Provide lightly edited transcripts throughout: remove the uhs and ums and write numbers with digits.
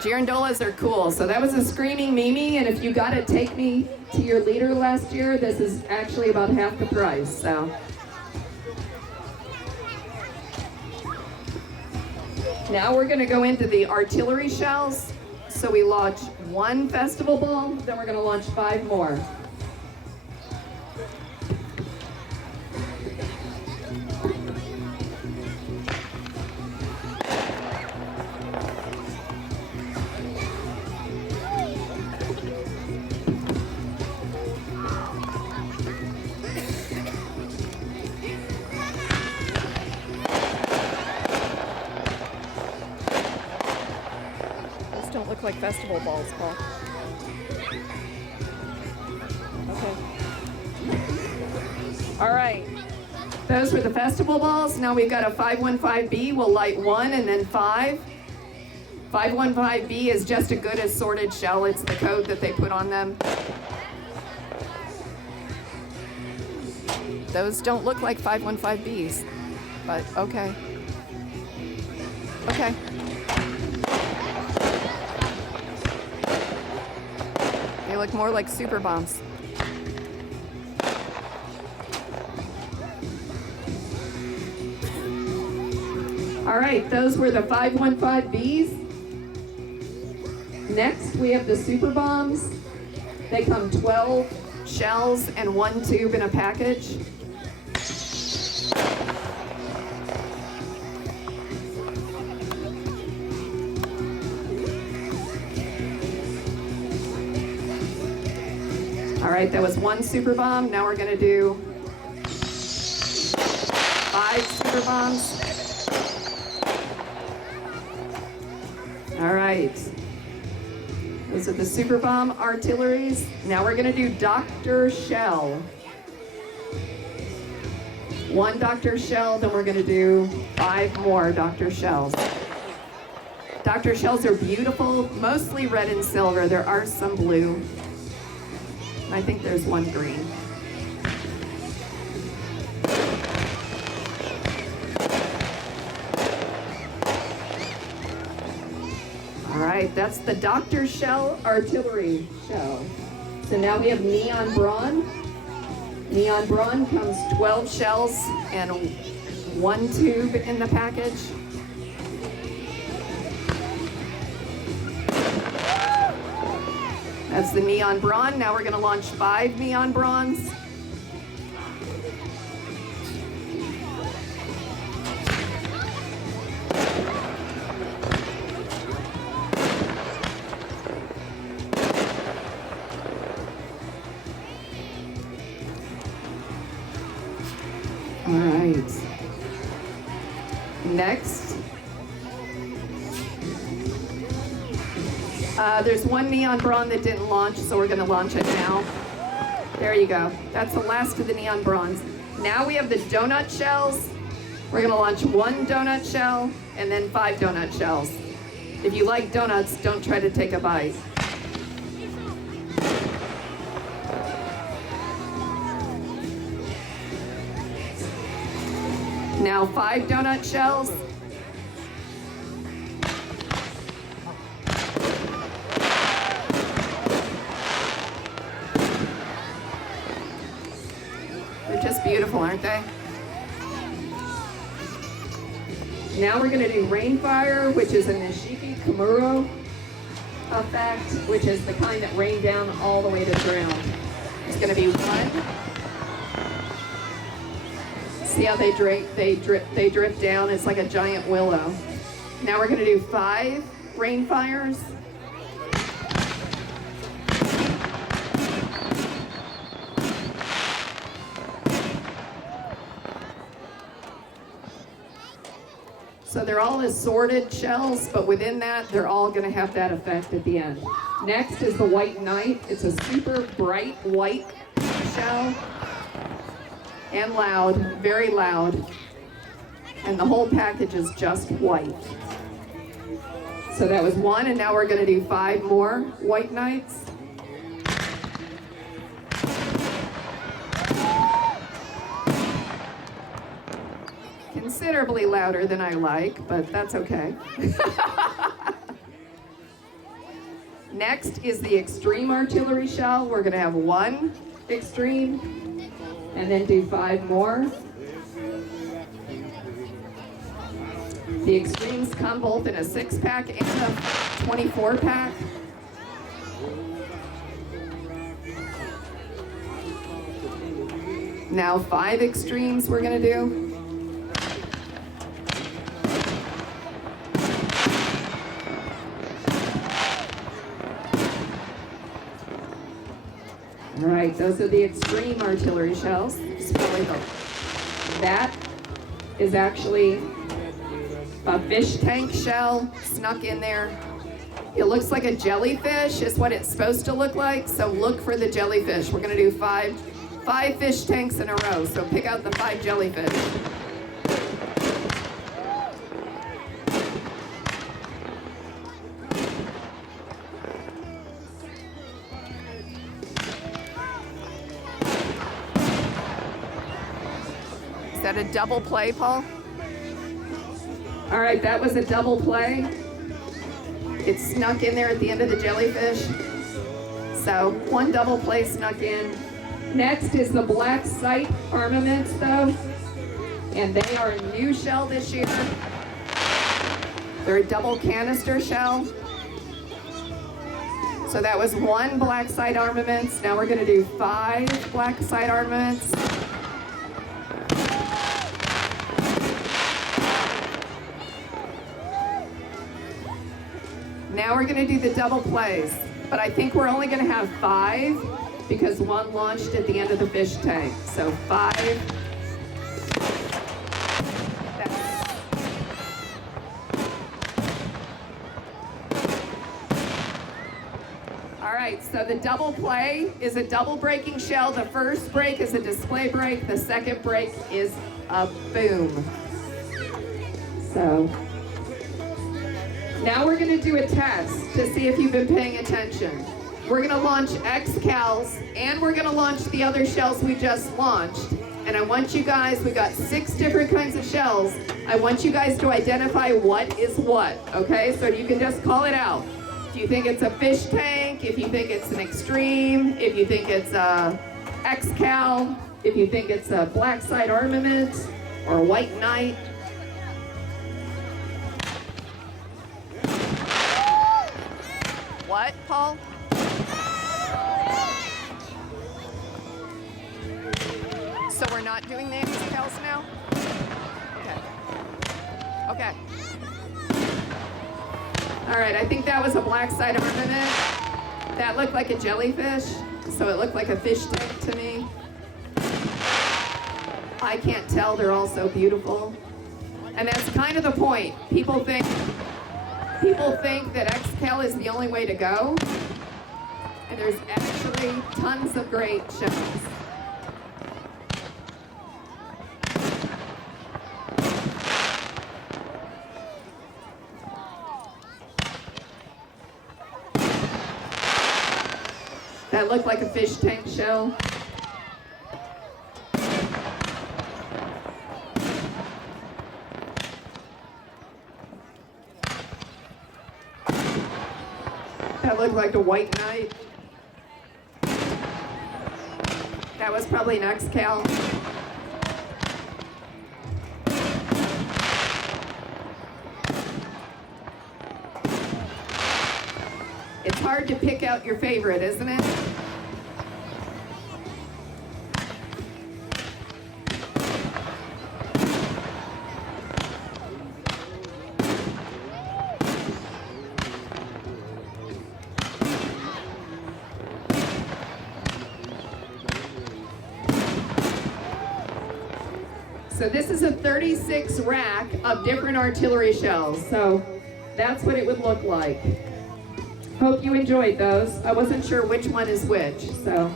Girandolas are cool. So that was a Screaming Mimi, and if you got it, Take Me to Your Leader last year, this is actually about half the price. So now we're going to go into the artillery shells. So we launch one festival ball, then we're going to launch 5 more. Don't look like festival balls, Paul. Okay. All right. Those were the festival balls. Now we've got a 515B. We'll light 1 and then 5. 515B is just a good assorted shell. It's the code that they put on them. Those don't look like 515Bs, but okay. Okay. They look more like super bombs. All right, those were the 515Bs. Next, we have the super bombs. They come 12 shells and 1 tube in a package. All right, that was 1 super bomb. Now we're going to do 5 super bombs. All right. Those are the super bomb artilleries. Now we're going to do Dr. Shell. 1 Dr. Shell, then we're going to do 5 more Dr. Shells. Dr. Shells are beautiful, mostly red and silver. There are some blue. I think there's 1 green. All right, that's the Dr. Shell artillery shell. So now we have neon brawn. Neon brawn comes 12 shells and 1 tube in the package. That's the neon brawn. Now we're going to launch 5 neon bronze. All right. Next. There's 1 neon brawn that didn't launch, so we're going to launch it now. There you go. That's the last of the neon bronze. Now we have the donut shells. We're going to launch 1 donut shell and then 5 donut shells. If you like donuts, don't try to take a bite. Now 5 donut shells. They're just beautiful, aren't they? Now we're going to do Rainfire, which is a Nishiki Kimura effect, which is the kind that rain down all the way to the ground. It's going to be 1. See how they drift down? It's like a giant willow. Now we're going to do 5 Rainfires. So they're all assorted shells, but within that, they're all going to have that effect at the end. Next is the White Knight. It's a super bright white shell. And loud, very loud. And the whole package is just white. So that was 1, and now we're going to do 5 more White Knights. Considerably louder than I like, but that's okay. Next is the extreme artillery shell. We're gonna have 1 extreme and then do 5 more. The extremes come both in a 6-pack and a 24-pack. Now 5 extremes we're gonna do. All right, those are the extreme artillery shells. That is actually a fish tank shell snuck in there. It looks like a jellyfish is what it's supposed to look like, so look for the jellyfish. We're gonna do five fish tanks in a row, so pick out the 5 jellyfish. Is that a double play, Paul? All right, that was a double play. It snuck in there at the end of the jellyfish. So 1 double play snuck in. Next is the black sight armaments though. And they are a new shell this year. They're a double canister shell. So that was 1 black sight armaments. Now we're gonna do 5 black sight armaments. Now we're gonna do the double plays, but I think we're only gonna have 5 because 1 launched at the end of the fish tank. So 5. All right, so the double play is a double breaking shell. The first break is a display break. The second break is a boom. So now we're gonna do a test to see if you've been paying attention. We're gonna launch X-Cals and we're gonna launch the other shells we just launched. And I want you guys, we got 6 different kinds of shells. I want you guys to identify what is what, okay? So you can just call it out. If you think it's a fish tank, if you think it's an extreme, if you think it's a X-Cal, if you think it's a black side armament or a white knight. What, Paul? So we're not doing the X-Cals now? Okay. Okay. All right, I think that was a black side armament. That looked like a jellyfish, so it looked like a fish tank to me. I can't tell, they're all so beautiful. And that's kind of the point. People think that X-Cal is the only way to go, and there's actually tons of great shells. That looked like a fish tank shell. That looked like a white knight. That was probably an X-Cal. It's hard to pick out your favorite, isn't it? So this is a 36 rack of different artillery shells. So that's what it would look like. Hope you enjoyed those. I wasn't sure which one is which, so.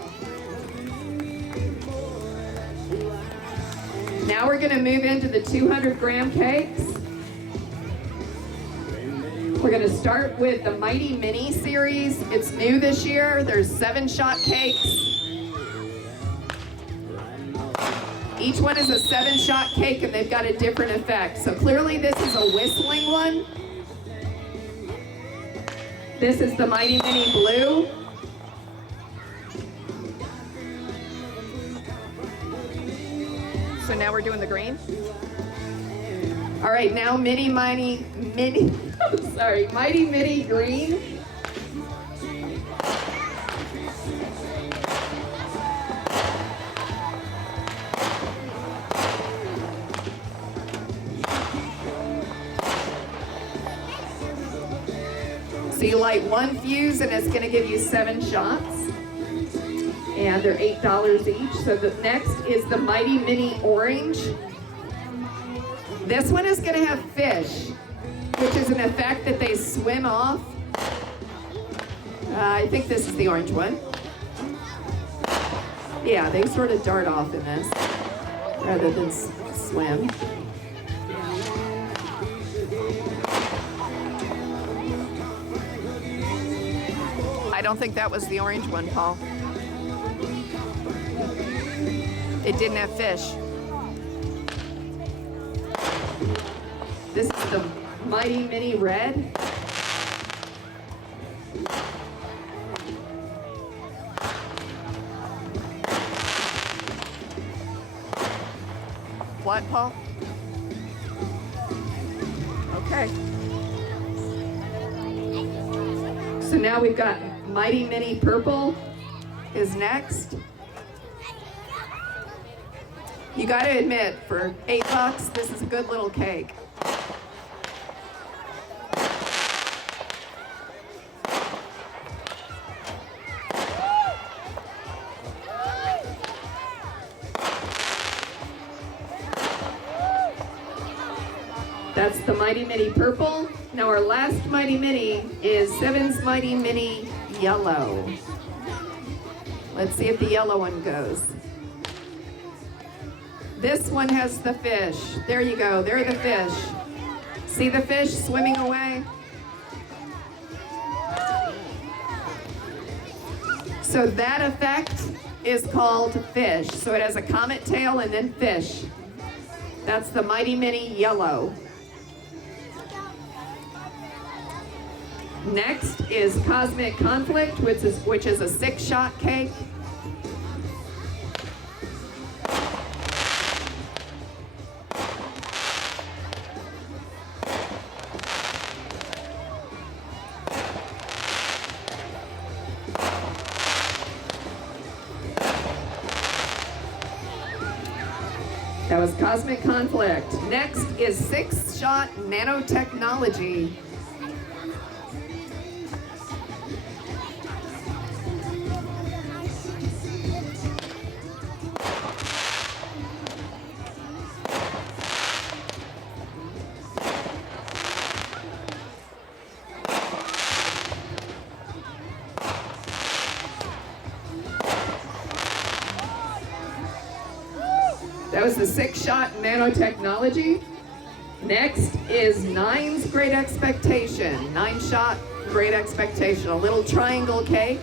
Now we're gonna move into the 200-gram cakes. We're gonna start with the Mighty Mini series. It's new this year. There's 7-shot cakes. Each one is a 7-shot cake and they've got a different effect. So clearly this is a whistling one. This is the Mighty Mini Blue. So now we're doing the green. All right, now Mighty Mini Green. So you light one fuse and it's going to give you 7 shots. And they're $8 each. So the next is the Mighty Mini Orange. This one is going to have fish, which is an effect that they swim off. I think this is the orange one. Yeah, they sort of dart off in this rather than swim. I don't think that was the orange one, Paul. It didn't have fish. This is the Mighty Mini Red. What, Paul? Okay. So now we've got Mighty Mini Purple is next. You got to admit, for $8, this is a good little cake. That's the Mighty Mini Purple. Now our last Mighty Mini is Seven's Mighty Mini Yellow. Let's see if the yellow one goes. This one has the fish. There you go, there are the fish. See the fish swimming away? So that effect is called fish. So it has a comet tail and then fish. That's the Mighty Mini Yellow. Next is Cosmic Conflict, which is a 6-shot cake. That was Cosmic Conflict. Next is 6-shot nanotechnology. That was the 6-shot nanotechnology. Next is 9's Great Expectation. 9-shot Great Expectation. A little triangle cake,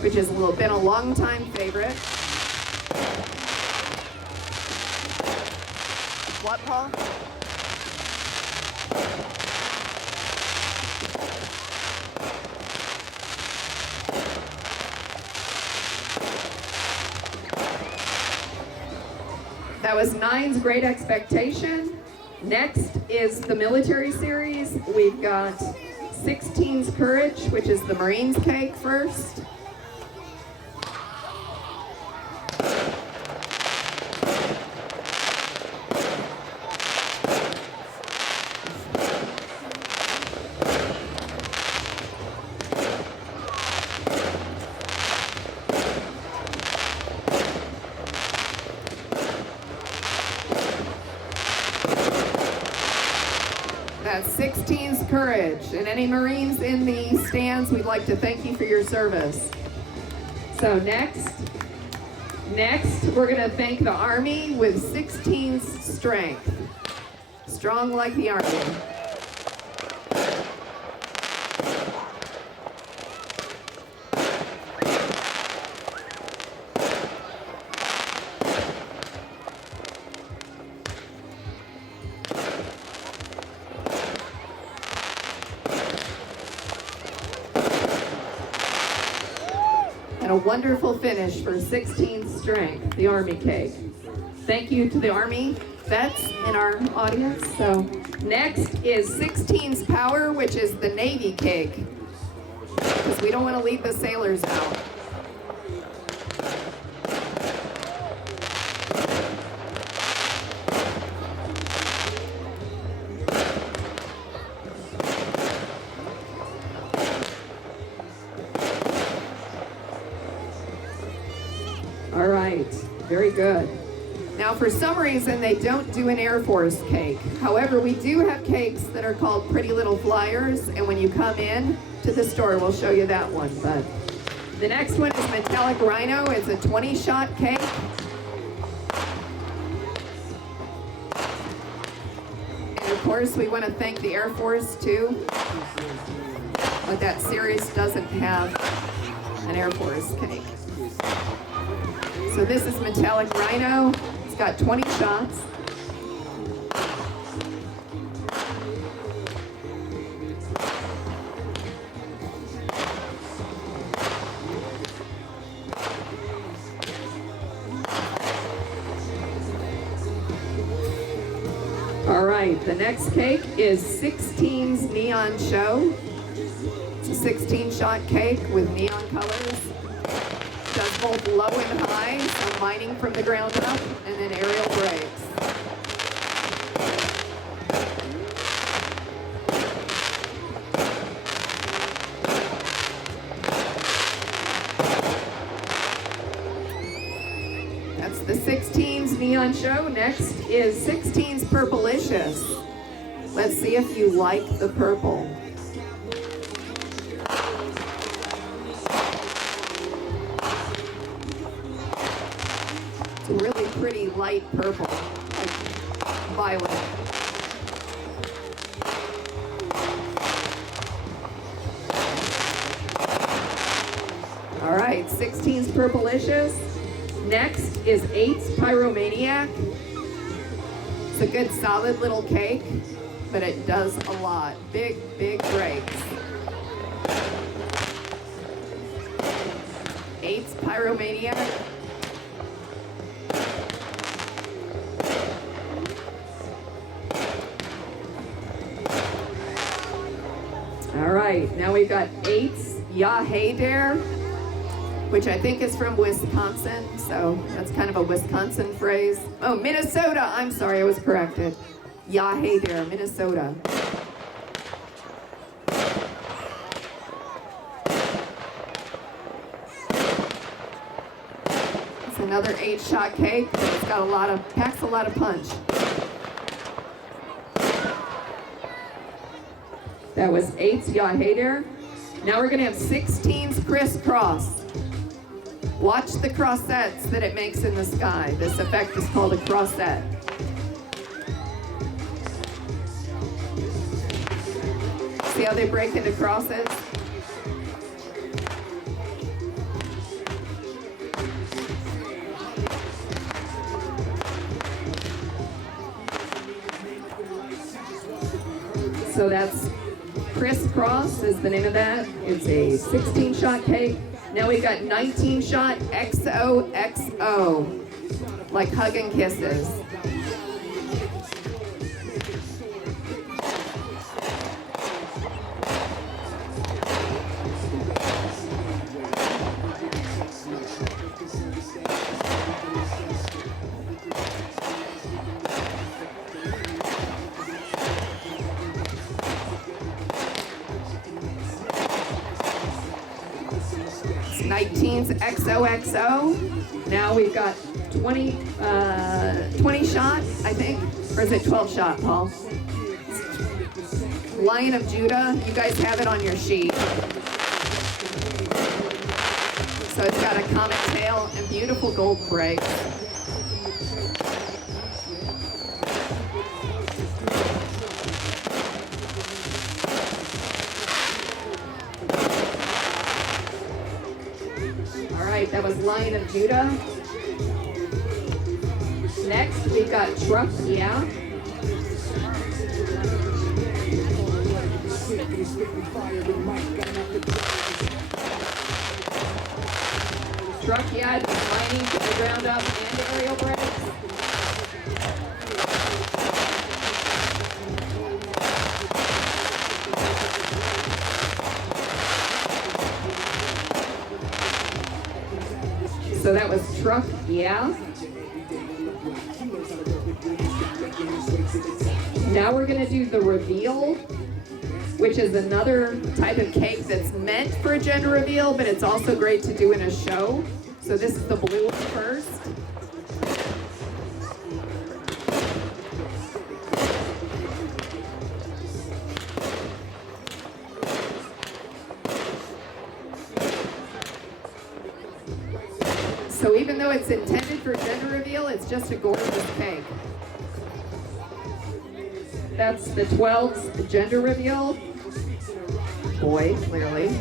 which has been a long time favorite. What, Paul? That was 9's Great Expectation. Next is the military series. We've got 16's Courage, which is the Marines cake first. That's 16's Courage. And any Marines in the stands, we'd like to thank you for your service. So next, we're going to thank the Army with 16's Strength. Strong like the Army. And a wonderful finish for 16th strength, the Army cake. Thank you to the Army vets in our audience. So next is 16's Power, which is the Navy cake, because we don't want to leave the sailors out. All right, very good. Now, for some reason, they don't do an Air Force cake. However, we do have cakes that are called Pretty Little Flyers, and when you come in to the store, we'll show you that one. But the next one is Metallic Rhino. It's a 20-shot cake. And of course, we want to thank the Air Force, too. But that series doesn't have an Air Force cake. So this is Metallic Rhino. It's got 20 shots. All right, the next cake is 16's Neon Show. It's a 16-shot cake with neon colors. Does both low and high, so mining from the ground up, and then aerial brakes. That's the 16's Neon Show. Next is 16's Purplicious. Let's see if you like the purple. It's a really pretty light purple, like violet. All right, 16's Purplicious. Next is 8's Pyromaniac. It's a good solid little cake, but it does a lot. Big, big breaks. 8's Pyromaniac. All right, now we've got 8's Ya Hey Dare, which I think is from Wisconsin, so that's kind of a Wisconsin phrase. Oh, Minnesota, I'm sorry, I was corrected. Ya Hey Dare, Minnesota. It's another 8-shot cake, but it's got packs a lot of punch. That was 8's Ya Hey Dare. Now we're gonna have 16's Crisscross. Watch the crossettes that it makes in the sky. This effect is called a crossette. See how they break into crosses? So that's Crisscross is the name of that. It's a 16-shot cake. Now we've got 19-shot XOXO, like hug and kisses. It's 19's XOXO. Now we've got 20 shot, I think, or is it 12 shot, Paul? Lion of Judah, you guys have it on your sheet. So it's got a comet tail and beautiful gold brakes. All right, that was Lion of Judah. Next, we've got Truck Yeah. truck yet. Mining from the ground up and aerial brakes. So that was truck, yeah. Now we're gonna do the reveal, which is another type of cake that's meant for a gender reveal, but it's also great to do in a show. So this is the blue one first. So even though it's intended for gender reveal, it's just a gorgeous cake. That's the 12's gender reveal. Boy, clearly.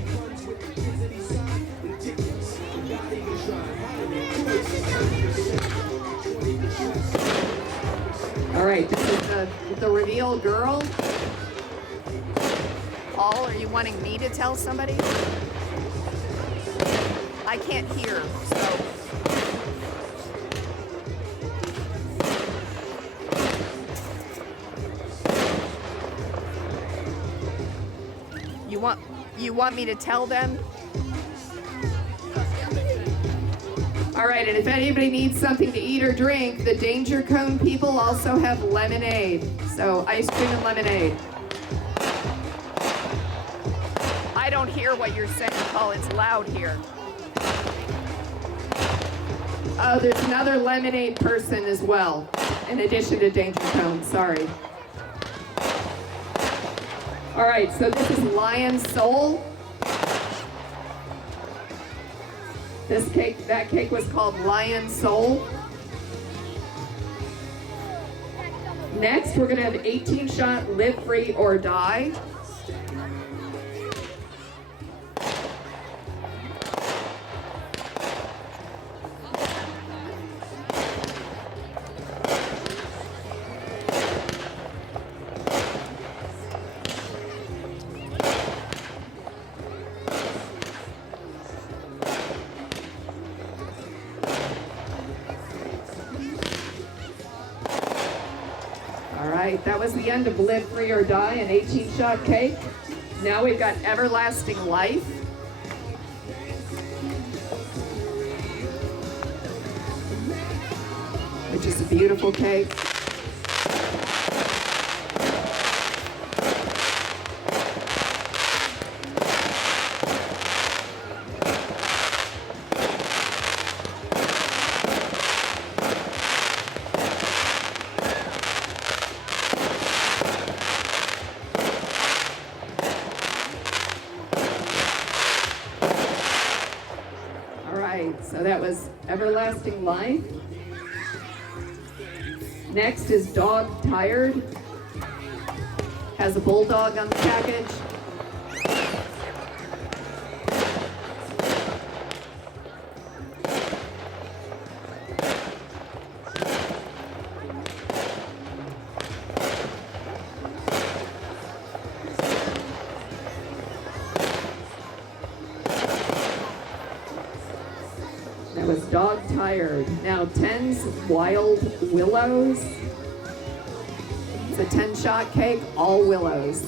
All right, this is the reveal girl. Paul, are you wanting me to tell somebody? I can't hear, so. You want me to tell them? All right, and if anybody needs something to eat or drink, the Danger Cone people also have lemonade. So ice cream and lemonade. I don't hear what you're saying, Paul. It's loud here. Oh, there's another lemonade person as well, in addition to Danger Cone, sorry. All right, so this is Lion Soul. That cake was called Lion Soul. Next, we're gonna have 18-shot Live Free or Die. That was the end of Live Free or Die, an 18-shot cake. Now we've got Everlasting Life. Which is a beautiful cake. So that was Everlasting Life. Next is Dog Tired. Has a bulldog on the package. That was Dog Tired. Now 10's Wild Willows. It's a 10-shot cake, all willows.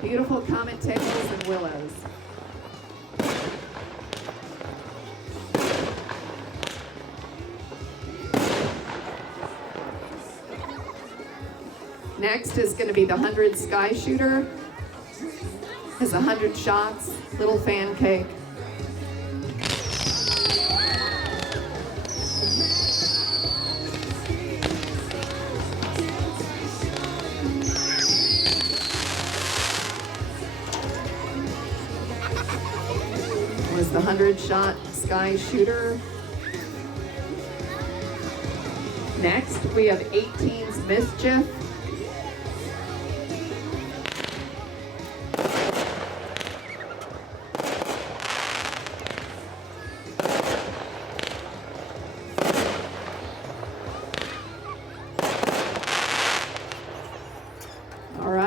Beautiful comet tails and willows. Next is going to be the 100 Sky Shooter. Has 100 shots, little fan cake. Was the 100-shot Sky Shooter. Next, we have 18's Mischief.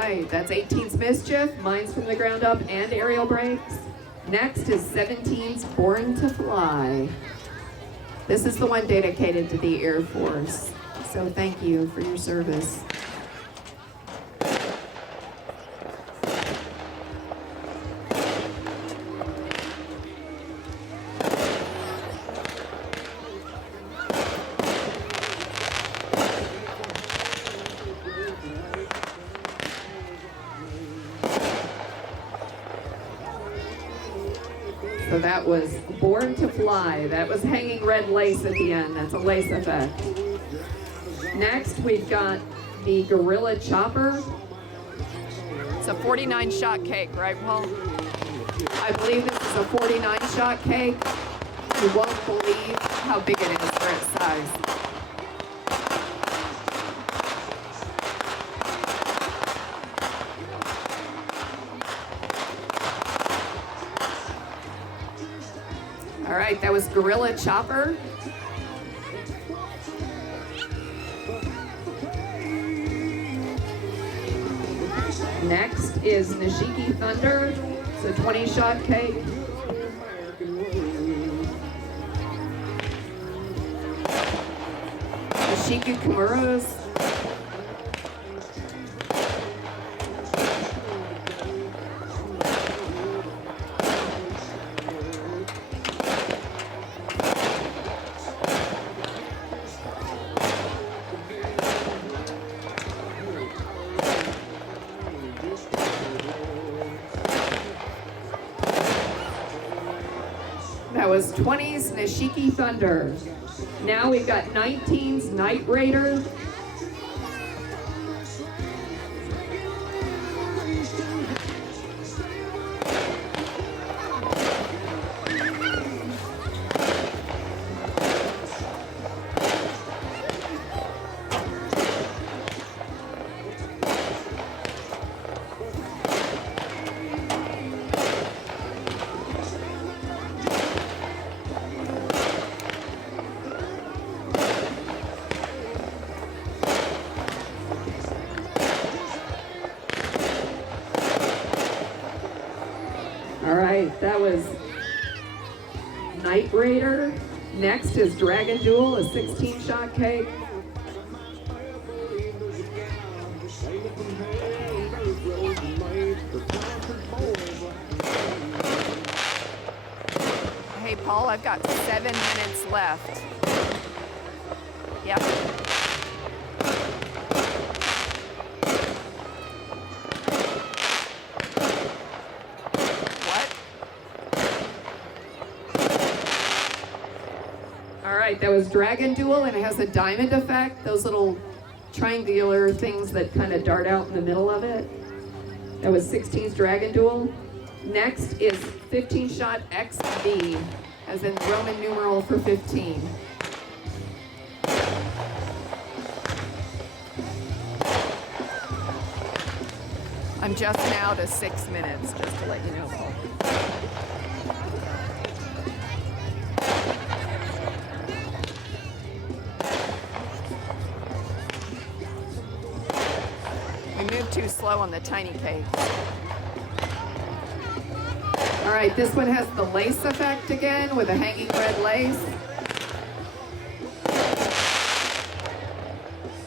right, that's 18's Mischief, Minds from the Ground Up, and Aerial Brakes. Next is 17's Born to Fly. This is the one dedicated to the Air Force. So thank you for your service. So that was Born to Fly. That was hanging red lace at the end. That's a lace effect. Next, we've got the Gorilla Chopper. It's a 49 shot cake, right, Paul? I believe this is a 49 shot cake. You won't believe how big it is for its size. All right, that was Gorilla Chopper. Next is Nishiki Thunder. It's a 20 shot cake. Nishiki Kimura's. That was 20's Nishiki Thunder. Now we've got 19's Night Raider. All right, that was Night Raider. Next is Dragon Duel, a 16 shot cake. Hey, Paul, I've got 7 minutes left. Yep. All right, that was Dragon Duel, and it has a diamond effect, those little triangular things that kind of dart out in the middle of it. That was 16's Dragon Duel. Next is 15 shot XV, as in Roman numeral for 15. I'm just now to 6 minutes, just to let you know, Paul. We moved too slow on the tiny cake. All right, this one has the lace effect again with a hanging red lace.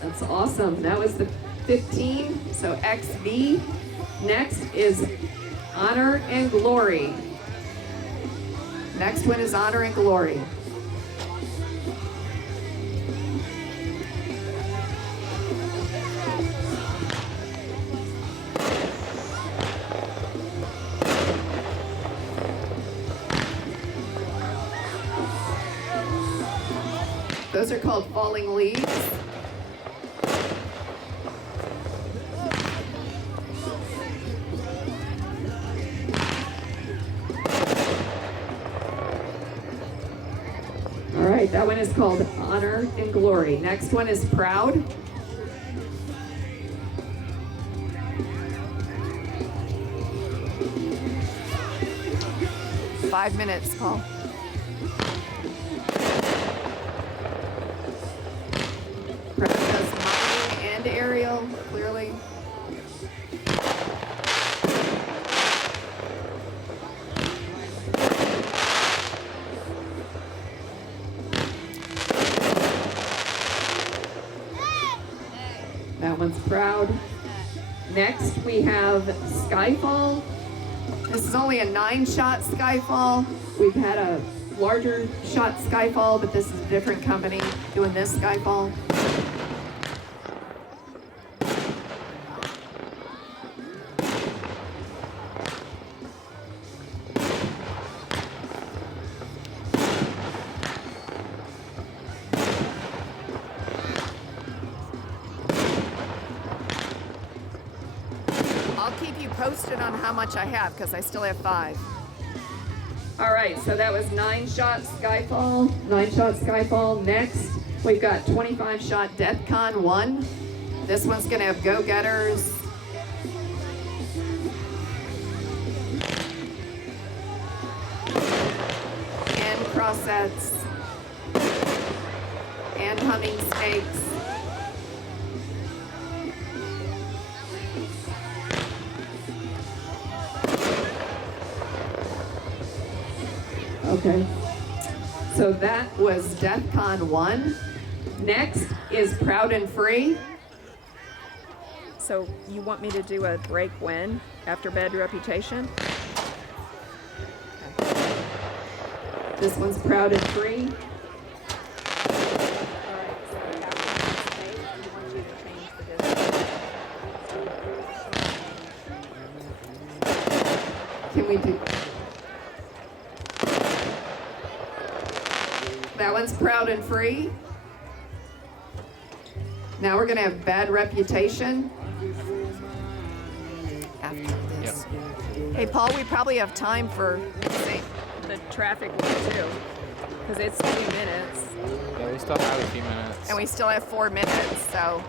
That's awesome. That was the 15, so XV. Next is Honor and Glory. Next one is Honor and Glory. Those are called falling leaves. All right, that one is called Honor and Glory. Next one is Proud. Five minutes, Paul. Proud does mining and aerial, clearly. Proud. Next, we have Skyfall. This is only a 9-shot Skyfall. We've had a larger shot Skyfall, but this is a different company doing this Skyfall. I'll keep you posted on how much I have because I still have 5. All right, so that was 9-shot Skyfall, 9-shot Skyfall. Next, we've got 25-shot DEFCON 1. This one's gonna have go-getters. And crossets. And humming snakes. Okay, so that was DEFCON 1. Next is Proud and Free. So you want me to do a break when after Bad Reputation? Okay. This one's Proud and Free. Can we do? That one's Proud and Free. Now we're gonna have Bad Reputation. After this. Hey, Paul, we probably have time for the traffic one too, because it's 3 minutes. Yeah, we still have a few minutes. And we still have 4 minutes, so